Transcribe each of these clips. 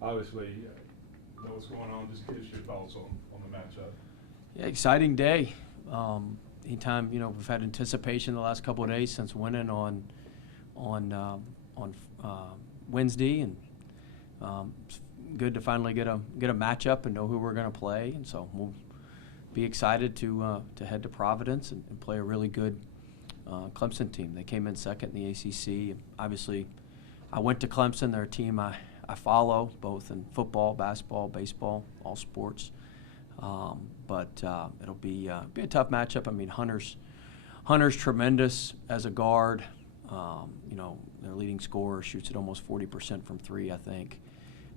Obviously, know what's going on. Just give us your thoughts on the matchup. Yeah, exciting day. Anytime we've had anticipation the last couple of days since winning on Wednesday, and it's good to finally get a matchup and know who we're going to play, and so we'll be excited to head to Providence and play a really good Clemson team. They came in second in the ACC. Obviously, I went to Clemson. They're a team I follow both in football, basketball, baseball, all sports. But it'll be a tough matchup. I mean, Hunter's tremendous as a guard. Their leading scorer shoots at almost 40% from three, I think.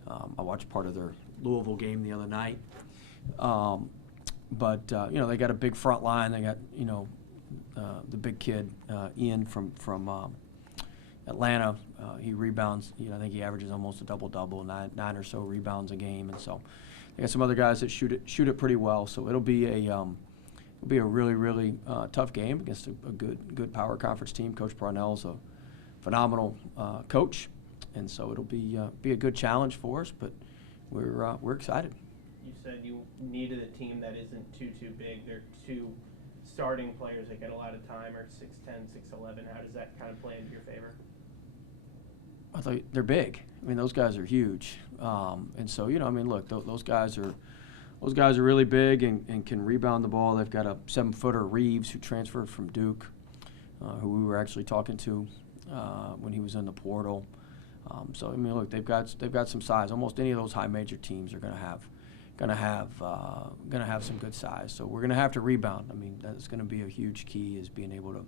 I watched part of their Louisville game the other night. But they got a big front line. They got the big kid Ian from Atlanta. He rebounds. I think he averages almost a double-double, nine or so rebounds a game, and so they got some other guys that shoot it pretty well. So it'll be a really, really tough game against a good power conference team. Coach Parnell's a phenomenal coach, and so it'll be a good challenge for us. But we're excited. You said you needed a team that isn't too big. They're two starting players that get a lot of time, or 6'10", 6'11". How does that kind of play into your favor? I thought they're big. I mean, those guys are huge, and so look, those guys are really big and can rebound the ball. They've got a 7-footer Reeves who transferred from Duke, who we were actually talking to when he was in the portal. So look, they've got some size. Almost any of those high major teams are going to have some good size. So we're going to have to rebound. I mean, that's going to be a huge key, is being able to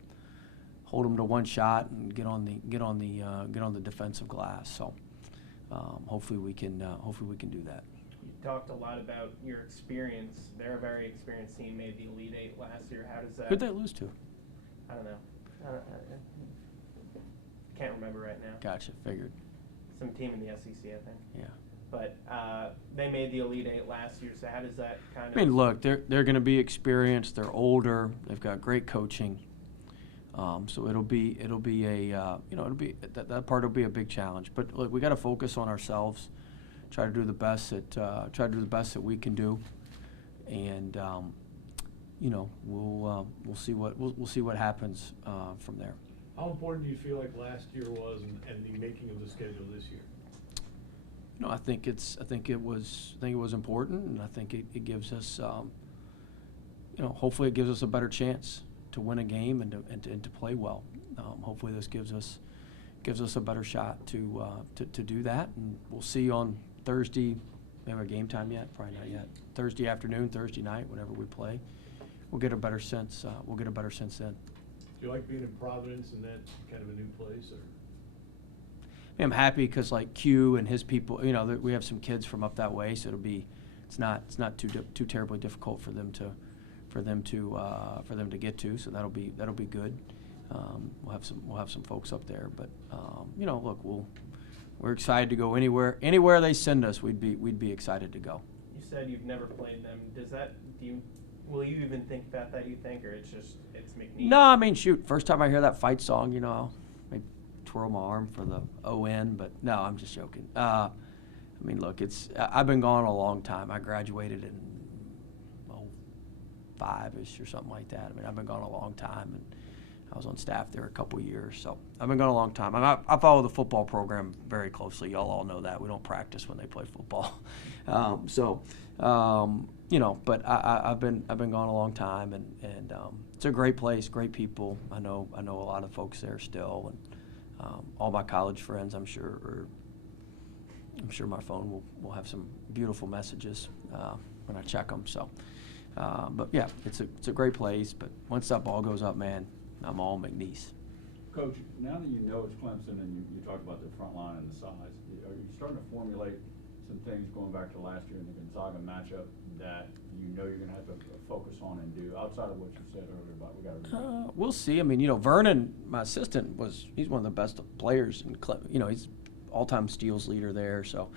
hold them to one shot and get on the defensive glass. So hopefully we can do that. You talked a lot about your experience. They're a very experienced team. Made the Elite Eight last year. How does that? Who'd they lose to? I don't know. Can't remember right now. Gotcha. Figured. Some team in the SEC, I think. Yeah. But they made the Elite Eight last year. So how does that kind of? I mean, look, they're going to be experienced. They're older. They've got great coaching. So it'll be that part will be a big challenge. But look, we got to focus on ourselves, try to do the best that we can do, and we'll see what happens from there. How important do you feel like last year was and the making of the schedule this year? I think it was important, and I think it gives us hopefully it gives us a better chance to win a game and to play well. Hopefully this gives us a better shot to do that, and we'll see on Thursday. We have a game time yet? Probably not yet. Thursday afternoon, Thursday night, whenever we play, we'll get a better sense. Then. Do you like being in Providence and that kind of a new place, or? I'm happy because like Q and his people, we have some kids from up that way, so it's not too terribly difficult for them to get to. So that'll be good. We'll have some folks up there, but look, we're excited to go anywhere they send us. We'd be excited to go. You said you've never played them. Will you even think about that? You think, or it's McNeese? No, I mean, shoot. First time I hear that fight song, I twirl my arm for the ON, but no, I'm just joking. I mean, look, I've been gone a long time. I graduated in 05-ish or something like that. I mean, I've been gone a long time, and I was on staff there a couple years, so I've been gone a long time. I follow the football program very closely. Y'all all know that. We don't practice when they play football. But I've been gone a long time, and it's a great place, great people. I know a lot of folks there still, and all my college friends, I'm sure my phone will have some beautiful messages when I check them. So, but yeah, it's a great place. But once that ball goes up, man, I'm all McNeese. Coach, now that you know it's Clemson and you talked about the front line and the size, are you starting to formulate some things going back to last year in the Gonzaga matchup that you're going to have to focus on and do outside of what you said earlier about we got to? We'll see. I mean, Vernon, my assistant, he's one of the best players in he's all-time steals leader there. So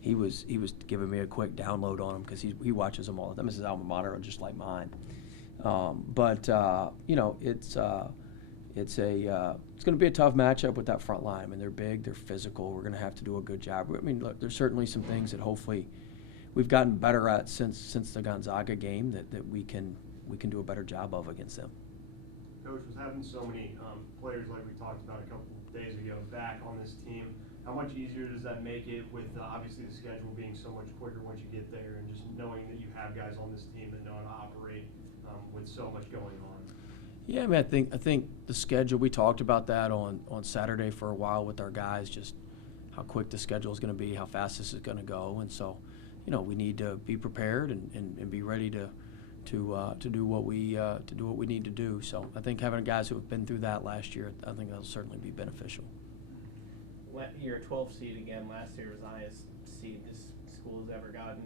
he was giving me a quick download on him because he watches them all the time. This is alma mater, just like mine. But it's it's going to be a tough matchup with that front line. I mean, they're big, they're physical. We're going to have to do a good job. I mean, look, there's certainly some things that hopefully we've gotten better at since the Gonzaga game that we can do a better job of against them. Coach, was having so many players like we talked about a couple days ago back on this team, how much easier does that make it with obviously the schedule being so much quicker once you get there, and just knowing that you have guys on this team that know how to operate with so much going on? Yeah, I mean, I think the schedule, we talked about that on Saturday for a while with our guys, just how quick the schedule is going to be, how fast this is going to go, and so, we need to be prepared and be ready to do what we need to do. So I think having guys who have been through that last year, I think that'll certainly be beneficial. You're a 12 seed again. Last year was the highest seed this school has ever gotten.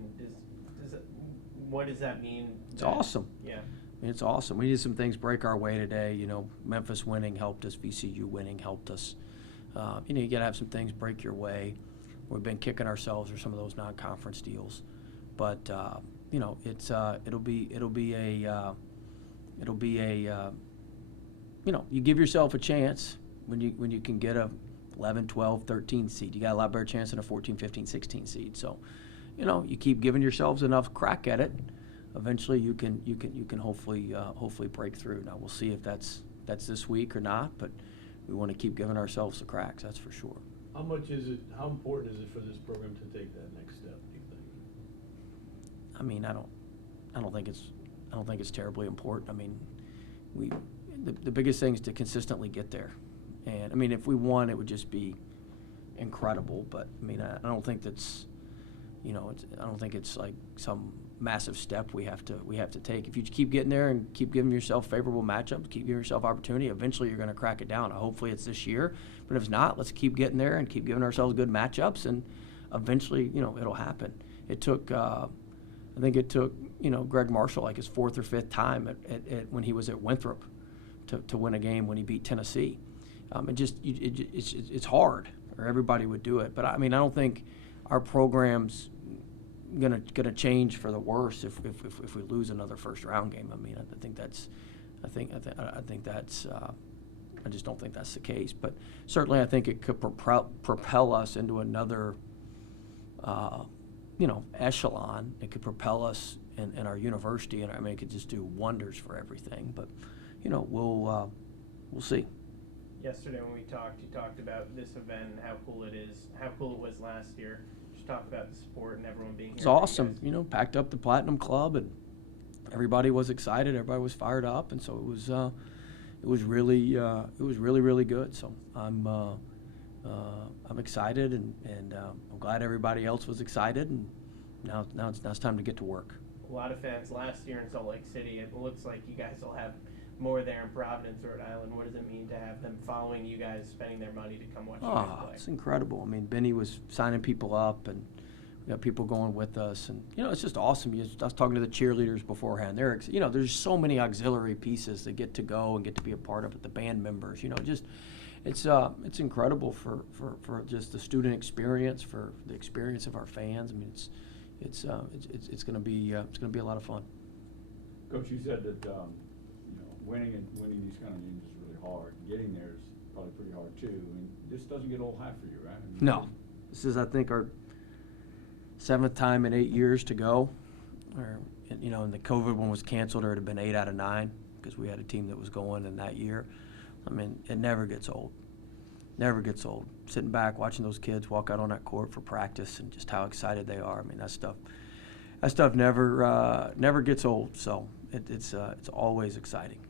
What does that mean? It's awesome. Yeah. I mean, it's awesome. We did some things break our way today. Memphis winning helped us. VCU winning helped us. You got to have some things break your way. We've been kicking ourselves for some of those non-conference deals, but it'll be you give yourself a chance when you can get a 11, 12, 13 seed. You got a lot better chance than a 14, 15, 16 seed. So, you keep giving yourselves enough crack at it. Eventually, you can hopefully break through. Now we'll see if that's this week or not, but we want to keep giving ourselves the cracks. That's for sure. How important is it for this program to take that next step, do you think? I mean, I don't think it's terribly important. I mean, the biggest thing is to consistently get there. And I mean, if we won, it would just be incredible. But I mean, I don't think that's, I don't think it's like some massive step we have to take. If you keep getting there and keep giving yourself favorable matchups, keep giving yourself opportunity, eventually you're going to crack it down. Hopefully it's this year, but if it's not, let's keep getting there and keep giving ourselves good matchups, and eventually, it'll happen. It took, I think it took, Greg Marshall like his fourth or fifth time at when he was at Winthrop to win a game when he beat Tennessee. It's hard, or everybody would do it. But I mean, I don't think our program's gonna change for the worse if we lose another first round game. I mean, I just don't think that's the case. But certainly, I think it could propel us into another, echelon. It could propel us in our university, and I mean, it could just do wonders for everything. But we'll see. Yesterday when we talked, you talked about this event and how cool it was last year. Just talk about the support and everyone being here. It's awesome. Packed up the Platinum Club, and everybody was excited. Everybody was fired up, and so it was really good. So I'm excited, and I'm glad everybody else was excited. And now it's time to get to work. A lot of fans last year in Salt Lake City. It looks like you guys will have more there in Providence, Rhode Island. What does it mean to have them following you guys, spending their money to come watch you guys play? It's incredible. I mean, Benny was signing people up, and we got people going with us, and it's just awesome. I was talking to the cheerleaders beforehand. There's so many auxiliary pieces that get to go and get to be a part of it. The band members, it's incredible for just the student experience, for the experience of our fans. I mean, it's going to be a lot of fun. Coach, you said that winning these kind of games is really hard. Getting there is probably pretty hard too. I mean, this doesn't get old hat for you, right? I mean, No, this is, I think, our 7th time in 8 years to go. And the COVID one was canceled, or it would have been 8 out of 9 because we had a team that was going in that year. I mean, it never gets old. Never gets old. Sitting back, watching those kids walk out on that court for practice, and just how excited they are. I mean, that stuff never gets old. So it's always exciting.